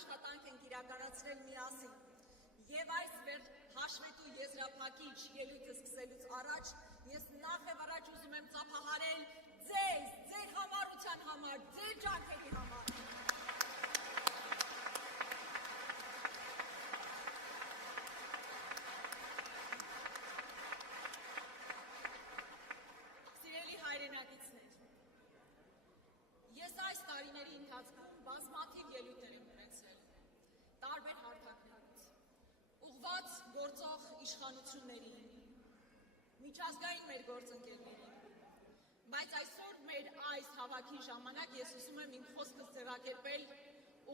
աշխատանք ենք իրականացրել միասին։ Եվ այս հաշվետու եզրափակիչ ելույթը սկսելուց առաջ ես նախ եւ առաջ ուզում եմ ծափահարել ձեզ, ձեր համառության համար, ձեր ջանքերի համար։ Սիրելի հայրենակիցներ, ես այս տարիների ընթացքում բազմաթիվ ելույթներ եմ ունեցել տարբեր հարթակներից, ուղղված գործող իշխանությունների, միջազգային մեր գործընկերներին, բայց այսօր մեր այս հավաքի ժամանակ ես ուզում եմ իմ խոսքս ձևակերպել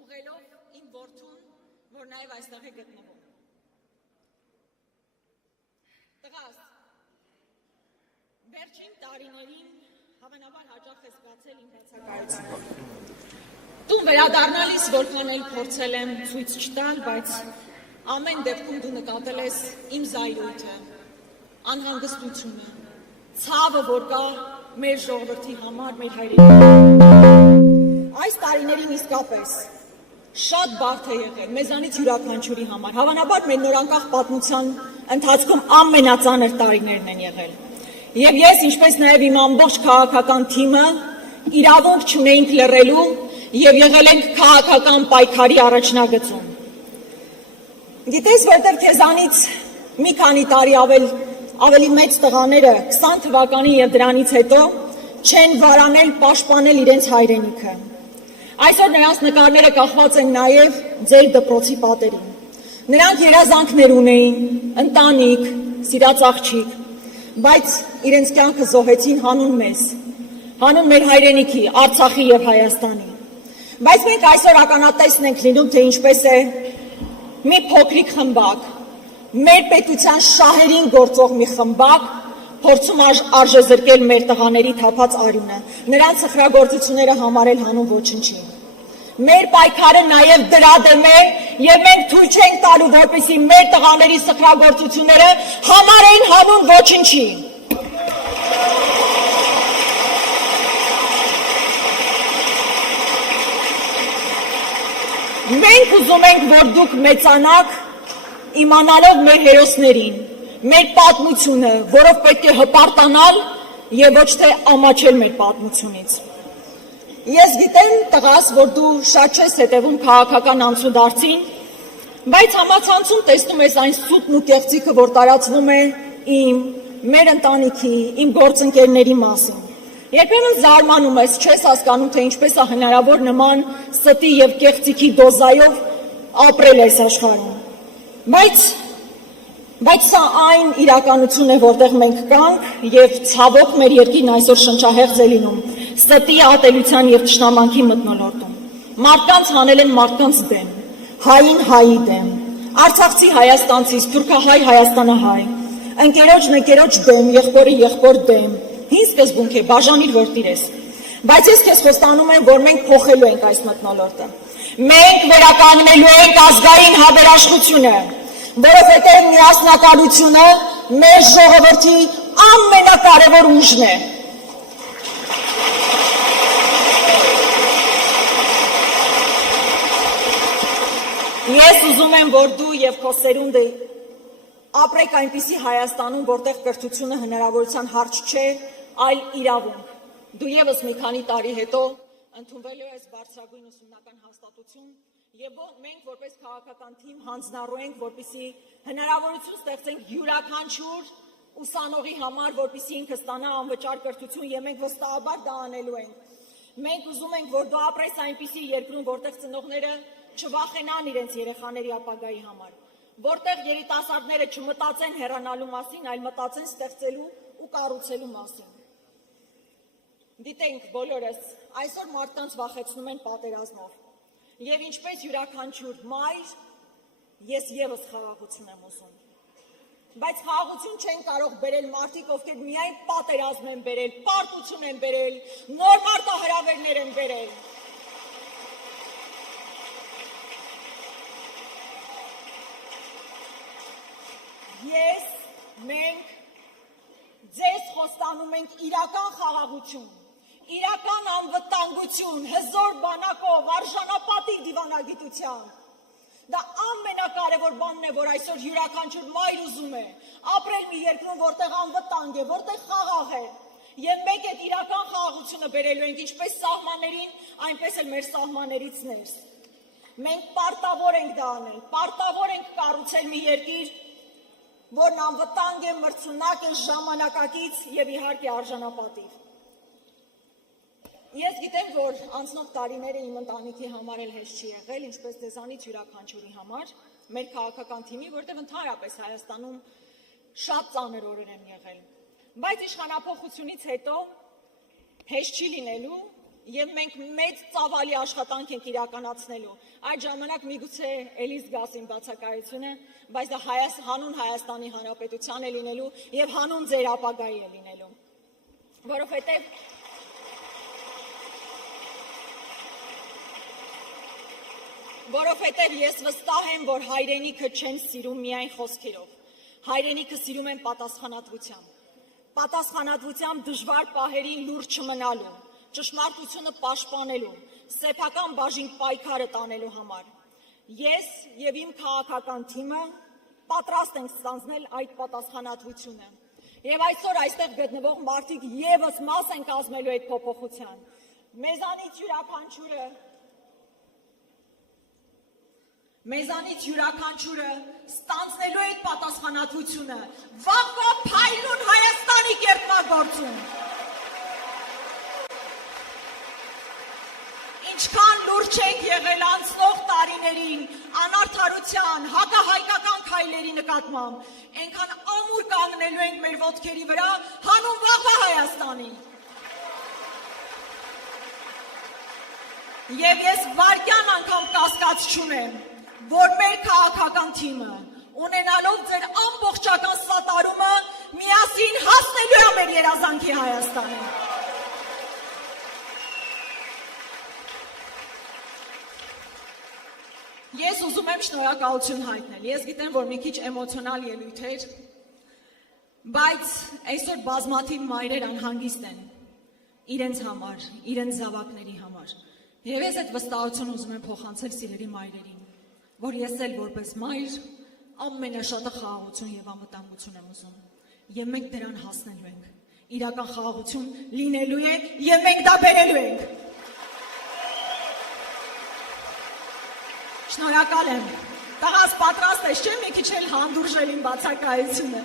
ուղղելով իմ որդուն, որ նաև այստեղ է գտնվում։ Տղաս, վերջին տարիներին հավանաբար հաճախ ես զգացել իմ բացակայությունը։ Տուն վերադառնալիս որքան էլ փորձել եմ ցույց չտալ, բայց ամեն դեպքում դու նկատել ես իմ զայրույթը, անհանգստությունը, ցավը, որ կա մեր ժողովրդի համար, մեր հայրենիքի։ Այս տարիներին իսկապես շատ բարդ է եղել մեզանից յուրաքանչյուրի համար։ Հավանաբար մեր նորանկախ պատմության ընթացքում ամենածանր տարիներն են եղել։ Եվ ես, ինչպես նաև իմ ամբողջ քաղաքական թիմը, իրավունք չունեինք լռելու եւ եղել ենք քաղաքական պայքարի առաջնագծում։ Գիտես, որտեղ քեզանից մի քանի տարի ավելի մեծ տղաները 20 թվականին եւ դրանից հետո չեն վարանել պաշտպանել իրենց հայրենիքը։ Այսօր նրանց նկարները կախված են նաեւ ձեր դպրոցի պատերին։ Նրանք երազանքներ ունեին, ընտանիք, սիրած աղջիկ, բայց իրենց կյանքը զոհեցին հանուն մեզ, հանուն մեր հայրենիքի, Արցախի եւ Հայաստանի։ Բայց մենք այսօր ականատեսն ենք լինում, թե ինչպես է մի փոքրիկ խմբակ, մեր պետության շահերին գործող մի խմբակ փորձում արժեզրկել մեր տղաների թափած արյունը, նրանց սխրագործությունները համարել հանուն ոչնչի։ Մեր պայքարը նաև դրա դեմ է եւ մենք թույլ չենք տալու, որպեսզի մեր տղաների սխրագործությունները համարեն հանուն ոչնչի։ Մենք ուզում ենք, որ դուք մեծանաք, իմանալով մեր հերոսներին, մեր պատմությունը, որով պետք է հպարտանալ եւ ոչ թե ամաչել մեր պատմությունից։ Ես գիտեմ, տղաս, որ դու շատ չես հետևում քաղաքական անցուդարձին, բայց համացանցում տեսնում ես այն սուտն ու կեղծիքը, որ տարածվում է մեր ընտանիքի, իմ գործընկերների մասին։ Երբեմն զարմանում ես, չես հասկանում, թե ինչպես է հնարավոր նման ստի եւ կեղծիքի դոզայով ապրել այս աշխարհում։ Բայց սա այն իրականությունն է, որտեղ մենք կանք եւ ցավոք մեր երկիրն այսօր շնչահեղձ է լինում, ստի ատելության եւ թշնամանքի մթնոլորտում։ Մարդկանց հանել են մարդկանց դեմ, հային հայի դեմ, արցախցի հայաստանցի, թուրքահայ հայաստանահայ, ընկերոջն դեմ, եղբորը դեմ։ Հին սկզբունք է, բաժանիր որ տիրես։ Բայց ես քեզ խոստանում եմ, որ մենք փոխելու ենք այս մթնոլորտը։ Մենք վերականգնելու ենք ազգային հավերաշխությունը, որովհետև միասնականությունը մեր ժողովրդի ամենակարևոր ուժն է։ Ես ուզում եմ, որ դու եւ քո սերունդը ապրեք այնպիսի Հայաստանում, որտեղ կրթությունը հնարավորության հարց չէ, այլ իրավունք։ Դու եւս մի քանի տարի հետո ընդունվելու ես բարձրագույն ուսումնական հաստատություն եւ մենք որպես քաղաքական թիմ հանձնառու ենք, որպեսզի հնարավորություն ստեղծենք յուրաքանչյուր ուսանողի համար, որպեսզի ինքը ստանա անվճար կրթություն եւ մենք վստահաբար դա անելու ենք։ Մենք ուզում ենք, որ դու ապրես այնպիսի երկրում, որտեղ ծնողները չվախենան իրենց երեխաների ապագայի համար, որտեղ երիտասարդները չմտածեն հեռանալու մասին, այլ մտածեն ստեղծելու ու կառուցելու մասին։ Գիտենք բոլորս, այսօր մարդկանց վախեցնում են պատերազմով։ Եվ ինչպես յուրաքանչյուր մայր, ես եւս խաղաղություն եմ ուզում։ Բայց խաղաղություն չեն կարող բերել մարդիկ, ովքեր միայն պատերազմ են բերել, պարտություն են բերել, նոր մարտահրավերներ են բերել։ Ես, մենք ձեզ խոստանում ենք իրական խաղաղություն, իրական անվտանգություն, հզոր բանակով, արժանապատիվ դիվանագիտությամբ, խաղաղությամբ։ Դա ամենակարևոր բանն է, որ այսօր յուրաքանչյուր մայր ուզում է ապրել մի երկրում, որտեղ անվտանգ է, որտեղ խաղաղ է։ Եվ մենք այդ իրական խաղաղությունը բերելու ենք ինչպես սահմաններին, այնպես էլ մեր սահմաններից ներս։ Մենք պարտավոր ենք դա անել, պարտավոր ենք կառուցել մի երկիր, որն անվտանգ է, մրցունակ է, ժամանակակից եւ իհարկե արժանապատիվ։ Ես գիտեմ, որ անցնող տարիները իմ ընտանիքի համար էլ հեշտ չի եղել, ինչպես ձեզանից յուրաքանչյուրի համար, մեր քաղաքական թիմի, որտեղ ընդհանրապես Հայաստանում շատ ծանր օրեր են եղել։ Բայց իշխանափոխությունից հետո հեշտ չի լինելու եւ մենք մեծ ծավալի աշխատանք ենք իրականացնելու։ Այդ ժամանակ միգուցե էլի զգասին բացակայությունը, բայց դա հանուն Հայաստանի Հանրապետության է լինելու եւ հանուն ձեր ապագայի է լինելու։ Որովհետև ես վստահ եմ, որ հայրենիքը չեն սիրում միայն խոսքերով, հայրենիքը սիրում են պատասխանատվությամբ, պատասխանատվությամբ դժվար պահերին լուրջ չմնալու, ճշմարտությունը պաշտպանելու, սեփական բաժին պայքարը տանելու համար։ Ես եւ իմ քաղաքական թիմը պատրաստ ենք ստանձնել այդ պատասխանատվությունը։ Եվ այսօր այստեղ գտնվող մարդիկ եւս մաս են կազմելու այդ փոփոխության։ Մեզանից յուրաքանչյուրը ստանձնելու է այդ պատասխանատվությունը, վաղվա փայլուն Հայաստանի կերտմագործում։ Ինչքան լուրջ ենք եղել անցնող տարիներին անարդարության, հակահայկական քայլերի նկատմամբ, այնքան ամուր կանգնելու ենք մեր ոտքերի վրա հանուն վաղվա Հայաստանի։ Եվ ես վարկյան անգամ կասկած չունեմ, որ մեր քաղաքական թիմը, ունենալով ձեր ամբողջական սատարումը, միասին հասնելու է մեր երազանքի Հայաստանին։ Ես ուզում եմ շնորհակալություն հայտնել։ Ես գիտեմ, որ մի քիչ էմոցիոնալ ելույթ էր, բայց այսօր բազմաթիվ մայրեր անհանգիստ են իրենց համար, իրենց զավակների համար։ Եվ ես այդ վստահությունը ուզում եմ փոխանցել սիրելի մայրերին, որ ես էլ որպես մայր ամենաշատը խաղաղություն եւ անվտանգություն եմ ուզում։ Եվ մենք դրան հասնելու ենք։ Իրական խաղաղություն լինելու է եւ մենք դա բերելու ենք։ Շնորհակալ եմ։ Տղաս պատրաստ ես, չէ՞ մի քիչ էլ հանդուրժել իմ բացակայությունը։